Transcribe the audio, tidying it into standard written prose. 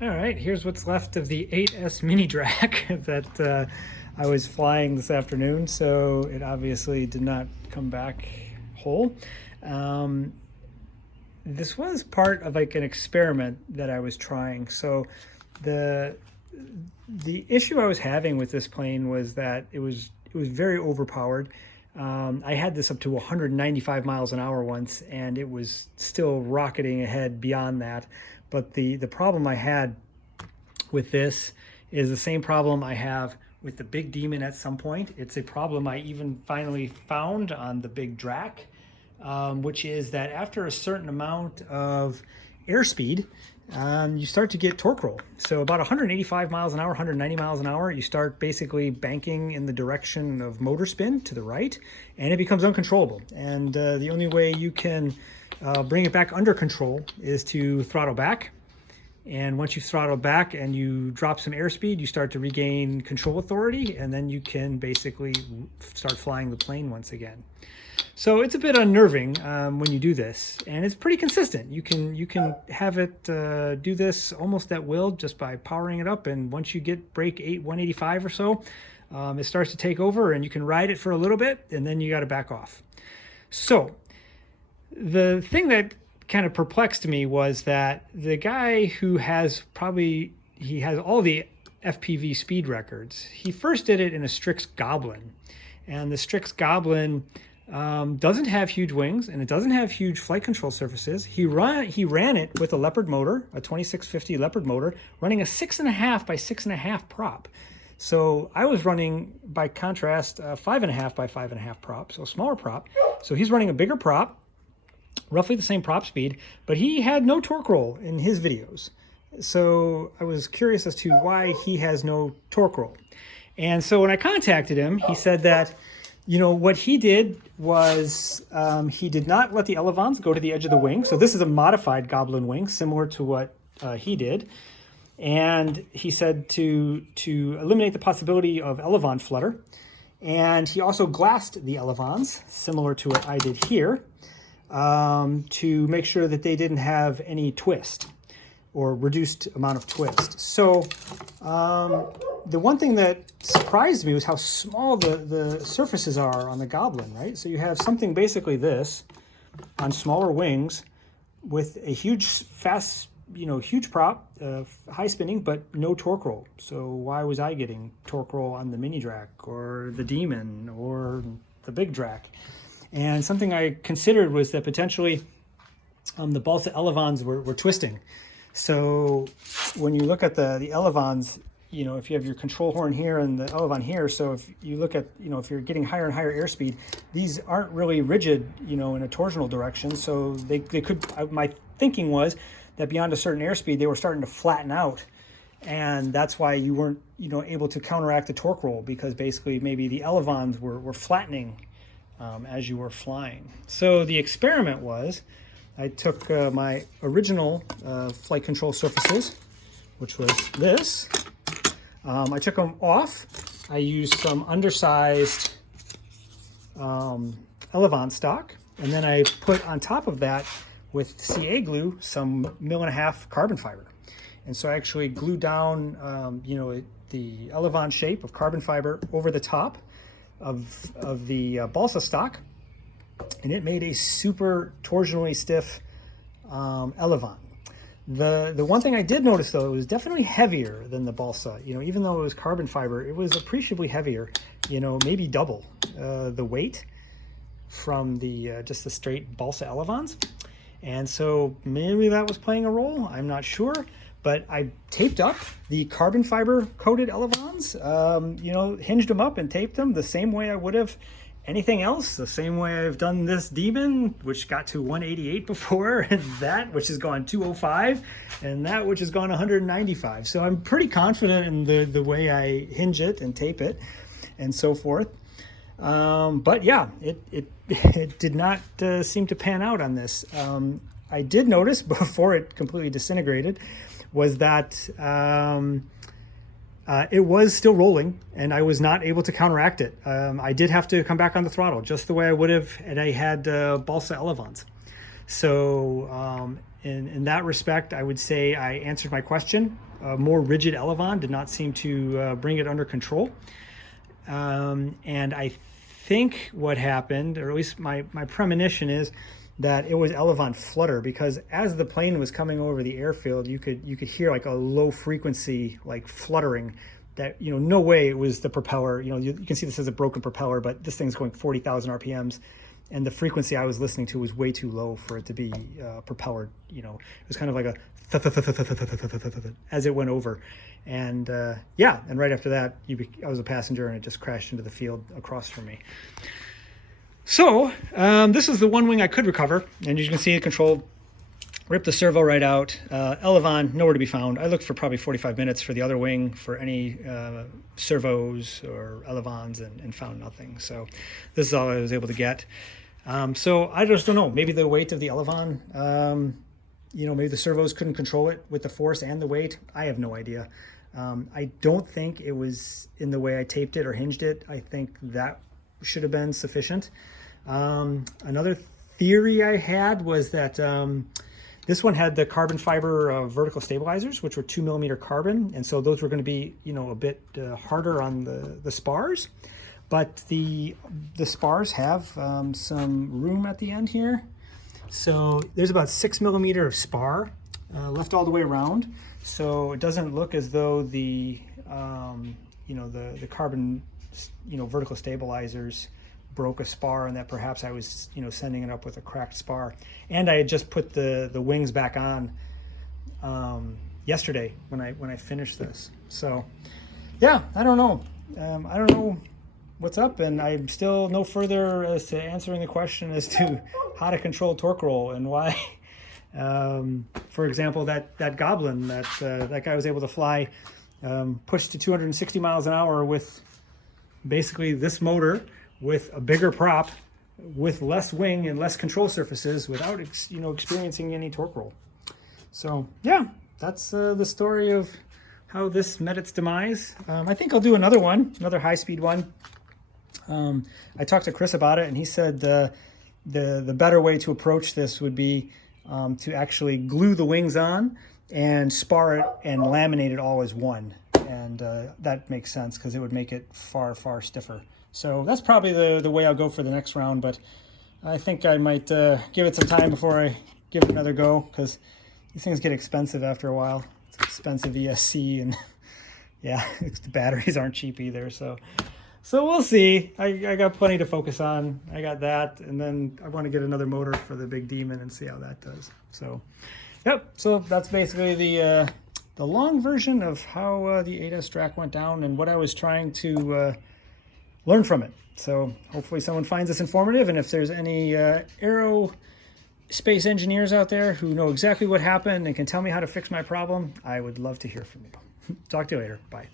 All right, here's what's left of the 8S Mini Drak that I was flying this afternoon, so it obviously did not come back whole. Um, this was part of like an experiment that I was trying. So the the issue I was having with this plane was that it was very overpowered. I had this up to 195 miles an hour once, and it was still rocketing ahead beyond that. But the problem I had with this is the same problem I have with the Big Demon at some point. It's a problem I even finally found on the Big Drak, which is that after a certain amount of airspeed, you start to get torque roll. So about 185 miles an hour, 190 miles an hour, you start basically banking in the direction of motor spin to the right, and it becomes uncontrollable. And the only way you can bring it back under control is to throttle back. And once you throttle back and you drop some airspeed, you start to regain control authority, and then you can basically start flying the plane once again. So it's a bit unnerving when you do this, and it's pretty consistent. You can have it do this almost at will just by powering it up, and once you get brake 185 or so, it starts to take over, and you can ride it for a little bit, and then you got to back off. So the thing that kind of perplexed me was that the guy who has he has all the FPV speed records. He first did it in a Strix Goblin, and the Strix Goblin doesn't have huge wings, and it doesn't have huge flight control surfaces. He ran it with a Leopard motor, a 2650 Leopard motor, running a 6.5 by 6.5 prop. So I was running, by contrast, a 5.5 by 5.5 prop, so a smaller prop. So he's running a bigger prop, roughly the same prop speed, but he had no torque roll in his videos. So I was curious as to why he has no torque roll. And so when I contacted him, he said that, what he did was he did not let the elevons go to the edge of the wing. So this is a modified Goblin wing, similar to what he did. And he said to eliminate the possibility of elevon flutter. And he also glassed the elevons, similar to what I did here, to make sure that they didn't have any twist or reduced amount of twist. So the one thing that surprised me was how small the surfaces are on the Goblin, right? So you have something basically this on smaller wings with a huge, fast, huge prop, high spinning, but no torque roll. So why was I getting torque roll on the Mini Drak or the Demon or the Big Drak? And something I considered was that potentially the balsa elevons were twisting. So when you look at the elevons, if you have your control horn here and the elevon here, so if you look at, if you're getting higher and higher airspeed, these aren't really rigid, in a torsional direction. So they could, my thinking was that beyond a certain airspeed, they were starting to flatten out. And that's why you weren't, able to counteract the torque roll, because basically maybe the elevons were flattening as you were flying. So the experiment was, I took my original flight control surfaces, which was this. I took them off. I used some undersized elevon stock, and then I put on top of that with CA glue some 1.5 mm carbon fiber. And so I actually glued down, the elevon shape of carbon fiber over the top of the balsa stock, and it made a super torsionally stiff elevon. The one thing I did notice, though, it was definitely heavier than the balsa. Even though it was carbon fiber, it was appreciably heavier, maybe double the weight from the just the straight balsa elevons. And so maybe that was playing a role, I'm not sure. But I taped up the carbon fiber coated elevons, hinged them up and taped them the same way I would have anything else, the same way I've done this Demon, which got to 188 before, and that which has gone 205, and that which has gone 195. So I'm pretty confident in the way I hinge it and tape it and so forth. But yeah, it did not seem to pan out on this. I did notice before it completely disintegrated was that it was still rolling, and I was not able to counteract it. I did have to come back on the throttle, just the way I would have had I had balsa elevons. So in that respect, I would say I answered my question. more rigid elevon did not seem to bring it under control. And I think what happened, or at least my premonition is that it was elevon flutter, because as the plane was coming over the airfield, you could hear like a low frequency like fluttering that, you know, no way it was the propeller. You know, you can see this as a broken propeller, but this thing's going 40,000 RPMs. And the frequency I was listening to was way too low for it to be propeller. You know, it was kind of like a as it went over. And yeah, and right after that, I was a passenger and it just crashed into the field across from me. So this is the one wing I could recover. And as you can see, the control ripped the servo right out. Elevon, nowhere to be found. I looked for probably 45 minutes for the other wing for any servos or elevons and found nothing. So this is all I was able to get. So I just don't know. Maybe the weight of the elevon, you know, maybe the servos couldn't control it with the force and the weight. I have no idea. I don't think it was in the way I taped it or hinged it. I think that should have been sufficient. Another theory I had was that this one had the carbon fiber vertical stabilizers, which were 2mm carbon, and so those were going to be, you know, a bit harder on the spars. But the spars have some room at the end here, so there's about 6mm of spar left all the way around. So it doesn't look as though the you know, the carbon, you know, vertical stabilizers broke a spar, and that perhaps I was, you know, sending it up with a cracked spar. And I had just put the wings back on yesterday when I finished this. So yeah, I don't know. I don't know what's up, and I'm still no further as to answering the question as to how to control torque roll and why. For example, that Goblin that guy was able to fly, pushed to 260 miles an hour with basically this motor, with a bigger prop, with less wing and less control surfaces, without you know, experiencing any torque roll. So yeah, that's the story of how this met its demise. I think I'll do another high-speed one. I talked to Chris about it, and he said the better way to approach this would be to actually glue the wings on and spar it and laminate it all as one. And that makes sense, because it would make it far, far stiffer. So that's probably the way I'll go for the next round, but I think I might give it some time before I give it another go, because these things get expensive after a while. It's expensive ESC, and yeah, the batteries aren't cheap either. So we'll see. I got plenty to focus on. I got that, and then I want to get another motor for the big Demon and see how that does. So yep, so that's basically the long version of how the 8S Drak went down and what I was trying to learn from it. So hopefully someone finds this informative, and if there's any aerospace engineers out there who know exactly what happened and can tell me how to fix my problem, I would love to hear from you. Talk to you later. Bye.